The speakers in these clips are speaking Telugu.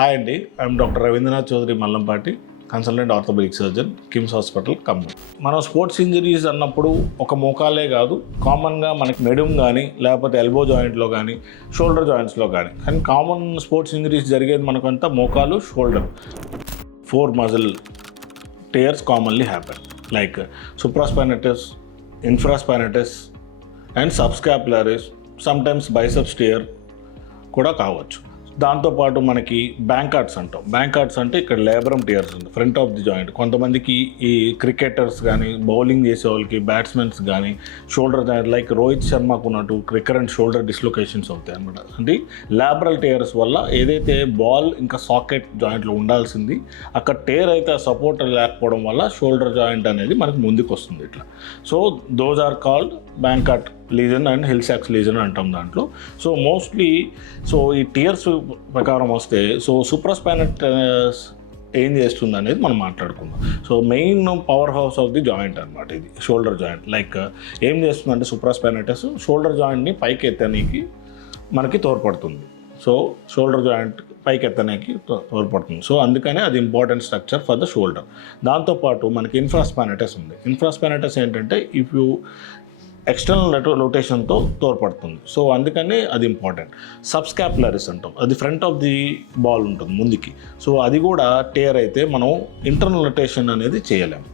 హాయ్ అండి, I'm doctor Ravindranath Chowdary Mallampati, consultant orthopaedic surgeon, KIMS hospital Khammam. మనం స్పోర్ట్స్ ఇంజరీస్ అన్నప్పుడు ఒక మోకాలే కాదు, కామన్గా మనకి మెడుమ్ కానీ లేకపోతే ఎల్బో జాయింట్లో కానీ షోల్డర్ జాయింట్స్లో కానీ కామన్ స్పోర్ట్స్ ఇంజరీస్ జరిగేది మనకంతా మోకాలు, shoulder. 4 muscle tears commonly happen like supraspinatus, infraspinatus and subscapularis, sometimes biceps tear కూడా కావచ్చు. దాంతోపాటు మనకి బ్యాంకార్డ్స్ అంటాం. బ్యాంకార్డ్స్ అంటే ఇక్కడ లేబ్రమ్ టియర్స్ ఉంది, ఫ్రంట్ ఆఫ్ ది జాయింట్. కొంతమందికి ఈ క్రికెటర్స్ కానీ బౌలింగ్ చేసే వాళ్ళకి, బ్యాట్స్మెన్స్ కానీ షోల్డర్ జాయింట్ లైక్ రోహిత్ శర్మకు ఉన్నట్టు రికరెంట్ షోల్డర్ డిస్లొకేషన్స్ అవుతాయి అనమాట. అంటే లాబరల్ టేర్స్ వల్ల ఏదైతే బాల్ ఇంకా సాకెట్ జాయింట్లో ఉండాల్సింది అక్కడ టేర్ అయితే సపోర్ట్ లేకపోవడం వల్ల షోల్డర్ జాయింట్ అనేది మనకి ముందుకు వస్తుంది ఇట్లా. So those are called Bankart lesion and Hill సాక్స్ లీజన్ అంటాం దాంట్లో. సో మోస్ట్లీ ఈ టియర్స్ ప్రకారం వస్తే సూప్రాస్పైనటస్ ఏం చేస్తుంది అనేది మనం మాట్లాడుకుందాం. So main power house of the joint అనమాట ఇది షోల్డర్ జాయింట్. లైక్ ఏం చేస్తుందంటే సూప్రాస్పైనటస్ షోల్డర్ జాయింట్ని పైకి ఎత్తడానికి మనకి తోడ్పడుతుంది. సో షోల్డర్ జాయింట్ పైకి ఎత్తడానికి తోడ్పడుతుంది. సో అందుకనే అది important structure for the shoulder. దాంతోపాటు మనకి ఇన్ఫ్రాస్పైనటస్ ఉంది. ఇన్ఫ్రాస్పైనటస్ ఏంటంటే ఇఫ్ యూ ఎక్స్టర్నల్ రొటేషన్తో తోడ్పడుతుంది. సో అందుకనే అది ఇంపార్టెంట్. సబ్స్కాపులరిస్ అంటాం, అది ఫ్రంట్ ఆఫ్ ది బాల్ ఉంటుంది ముందుకి. సో అది కూడా టేర్ అయితే మనం ఇంటర్నల్ రొటేషన్ అనేది చేయలేము.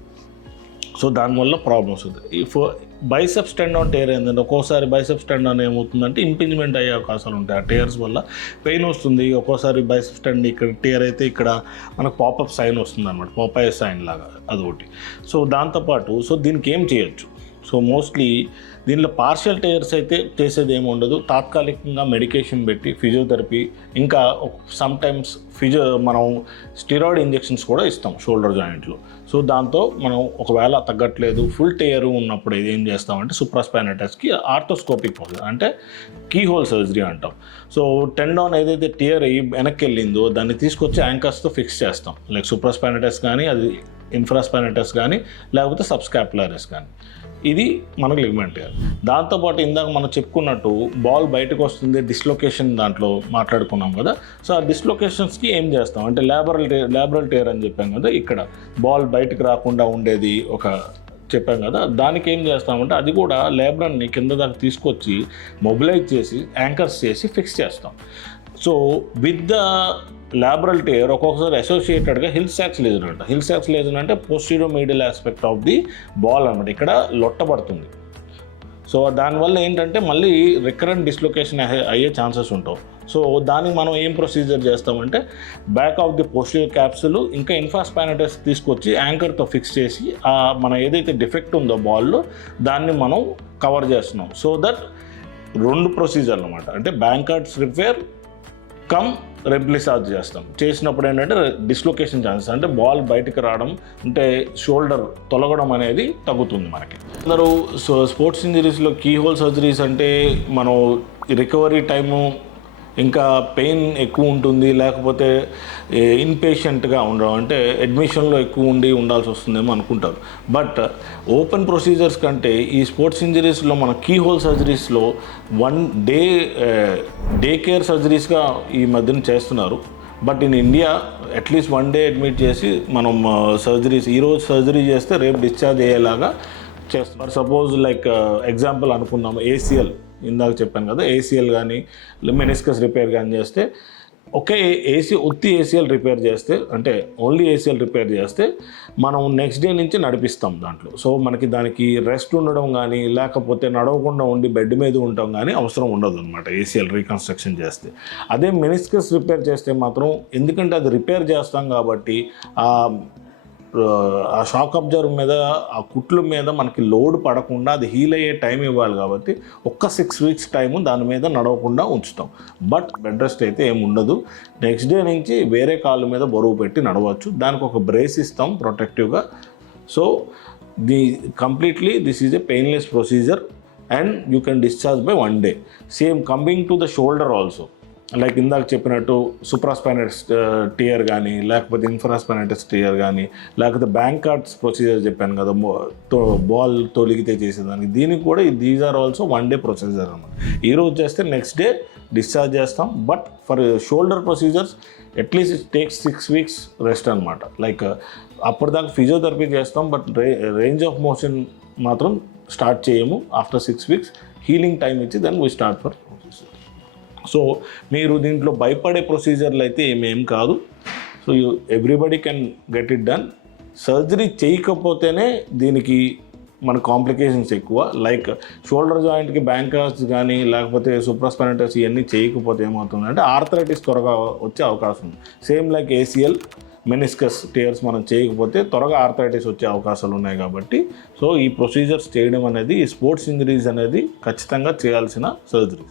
సో దానివల్ల ప్రాబ్లమ్స్ అవుతాయి. ఇఫ్ బైసెప్స్ టెండాన్ టేర్ ఏంటంటే ఒక్కోసారి బైసెప్స్ టెండాన్ ఏమవుతుందంటే ఇంపింజ్మెంట్ అయ్యే అవకాశాలు ఉంటాయి. ఆ టేర్స్ వల్ల పెయిన్ వస్తుంది. ఒక్కోసారి బైసెప్స్ టెండ్ ఇక్కడ టేర్ అయితే ఇక్కడ మనకు పాపప్ సైన్ వస్తుంది అనమాట, పాపాయ్ సైన్ లాగా అదొకటి. సో దాంతోపాటు దీనికి ఏం చేయొచ్చు? సో మోస్ట్లీ దీనిలో పార్షియల్ టేర్స్ అయితే చేసేది ఏమి ఉండదు. తాత్కాలికంగా మెడికేషన్ పెట్టి ఫిజియోథెరపీ, ఇంకా సమ్టైమ్స్ మనం స్టిరాయిడ్ ఇంజెక్షన్స్ కూడా ఇస్తాం షోల్డర్ జాయింట్లో. సో దాంతో మనం ఒకవేళ తగ్గట్లేదు, ఫుల్ టేర్ ఉన్నప్పుడు ఏం చేస్తామంటే సూప్రాస్పైనటస్కి ఆర్థోస్కోపిక్ అంటే కీ హోల్ సర్జరీ అంటాం. సో టెండాన్ ఏదైతే టేర్ అయ్యి వెనక్కి వెళ్ళిందో దాన్ని తీసుకొచ్చి యాంకర్స్తో ఫిక్స్ చేస్తాం. లైక్ సూప్రాస్పైనటస్ కానీ, అది ఇన్ఫ్రాస్పైనటస్ కానీ, లేకపోతే సబ్స్కాపులరిస్ కానీ. ఇది మనకు లిగమెంట్ టేర్. దాంతోపాటు ఇందాక మనం చెప్పుకున్నట్టు బాల్ బయటకు వస్తుంది, డిస్లొకేషన్ దాంట్లో మాట్లాడుకున్నాం కదా. సో ఆ డిస్లొకేషన్స్కి ఏం చేస్తాం అంటే లాబరల్ టేర్ అని చెప్పాం కదా, ఇక్కడ బాల్ బయటకు రాకుండా ఉండేది ఒక చెప్పాం కదా. దానికి ఏం చేస్తామంటే అది కూడా లేబరల్ని కింద దాకా తీసుకొచ్చి మొబిలైజ్ చేసి యాంకర్స్ చేసి ఫిక్స్ చేస్తాం. So with the labral tear ఒక్కొక్కసారి అసోసియేటెడ్గా హిల్ సాక్స్ లీజన్ అంట. హిల్ సాక్స్ లీజన్ అంటే posterior medial aspect of the ball అనమాట, ఇక్కడ లొట్టబడుతుంది. సో దానివల్ల ఏంటంటే మళ్ళీ రికరెంట్ డిస్లొకేషన్ అయ్యే ఛాన్సెస్ ఉంటాయి. సో దానికి మనం ఏం ప్రొసీజర్ చేస్తామంటే back of the posterior capsule ఇంకా ఇన్ఫ్రాస్పైనటస్ తీసుకొచ్చి యాంకర్తో ఫిక్స్ చేసి మన ఏదైతే డిఫెక్ట్ ఉందో బాల్లో దాన్ని మనం కవర్ చేస్తున్నాం. సో దట్ 2 ప్రొసీజర్లు అనమాట. అంటే బ్యాంకార్డ్స్ రిపేర్ కమ్ రెప్లిసార్జ్ చేసినప్పుడు ఏంటంటే డిస్లొకేషన్ ఛాన్సెస్ అంటే బాల్ బయటకు రావడం అంటే షోల్డర్ తొలగడం అనేది తగ్గుతుంది మనకి. అందరూ స్పోర్ట్స్ ఇంజరీస్లో కీ హోల్ సర్జరీస్ అంటే మనం రికవరీ టైము ఇంకా పెయిన్ ఎక్కువ ఉంటుంది, లేకపోతే ఇన్పేషెంట్గా ఉండడం అంటే అడ్మిషన్లో ఎక్కువ ఉండాల్సి వస్తుందేమో అనుకుంటారు. బట్ ఓపెన్ ప్రొసీజర్స్ కంటే ఈ స్పోర్ట్స్ ఇంజరీస్లో మన కీ హోల్ సర్జరీస్లో 1 డే కేర్ సర్జరీస్గా ఈ మధ్యన చేస్తున్నారు. But in India at least 1 day admit చేసి మనం సర్జరీస్ ఈరోజు సర్జరీ చేస్తే రేపు డిశ్చార్జ్ అయ్యేలాగా చేస్తాం. ఫర్ సపోజ్ లైక్ ఎగ్జాంపుల్ అనుకున్నాము, ఏసీఎల్ ఇందాక చెప్పాను కదా, ఏసీఎల్ కానీ మెనిస్కస్ రిపేర్ కానీ చేస్తే ఉత్తి ఏసీఎల్ రిపేర్ చేస్తే అంటే ఓన్లీ ఏసీఎల్ రిపేర్ చేస్తే మనం నెక్స్ట్ డే నుంచి నడిపిస్తాం దాంట్లో. సో మనకి దానికి రెస్ట్ ఉండడం కానీ లేకపోతే నడవకుండా ఉండి బెడ్ మీద ఉండడం కానీ అవసరం ఉండదు అనమాట ఏసీఎల్ రీకన్స్ట్రక్షన్ చేస్తే. అదే మెనిస్కస్ రిపేర్ చేస్తే మాత్రం, ఎందుకంటే అది రిపేర్ చేస్తాం కాబట్టి ఆ షాక్ అబ్జర్వ్ మీద, ఆ కుట్ల మీద మనకి లోడ్ పడకుండా అది హీల్ అయ్యే టైం ఇవ్వాలి కాబట్టి 6 weeks టైము దాని మీద నడవకుండా ఉంచుతాం. బట్ బెడ్ రెస్ట్ అయితే ఏమి ఉండదు. నెక్స్ట్ డే నుంచి వేరే కాళ్ళ మీద బరువు పెట్టి నడవచ్చు. దానికి ఒక బ్రేస్ ఇస్తాం ప్రొటెక్టివ్గా. So completely this is a painless procedure and you can discharge by 1 day. Same coming to the shoulder also, like ఇందాక చెప్పినట్టు సూప్రాస్పైనటస్ టియర్ కానీ లేకపోతే ఇన్ఫ్రాస్పైనటస్ టియర్ కానీ లేకపోతే బ్యాంకార్డ్స్ ప్రొసీజర్ చెప్పాను కదా, బాల్ తొలిగితే చేసేదానికి, దీనికి కూడా these are also 1 day procedure అన్నమాట. ఈరోజు చేస్తే నెక్స్ట్ డే డిశ్చార్జ్ చేస్తాం. But for shoulder procedures at least it takes 6 weeks rest అనమాట. లైక్ అప్పటిదాకా ఫిజియోథెరపీ చేస్తాం, బట్ రేంజ్ ఆఫ్ మోషన్ మాత్రం స్టార్ట్ చేయము. ఆఫ్టర్ 6 weeks హీలింగ్ టైం ఇచ్చి then we start for procedure. So మీరు దీంట్లో భయపడే ప్రొసీజర్లు అయితే ఏమేం కాదు. So everybody can get it done. Surgery చేయకపోతేనే దీనికి మన కాంప్లికేషన్స్ ఎక్కువ. లైక్ షోల్డర్ జాయింట్కి బ్యాంకర్స్ కానీ లేకపోతే సూప్రాస్పైనటస్ ఇవన్నీ చేయకపోతే ఏమవుతుందంటే ఆర్థరైటిస్ త్వరగా వచ్చే అవకాశం ఉంది. Same like ACL meniscus tears మనం చేయకపోతే త్వరగా ఆర్థరైటిస్ వచ్చే అవకాశాలు ఉన్నాయి. కాబట్టి సో ఈ ప్రొసీజర్స్ చేయడం అనేది, ఈ స్పోర్ట్స్ ఇంజరీస్ అనేది ఖచ్చితంగా చేయాల్సిన సర్జరీ.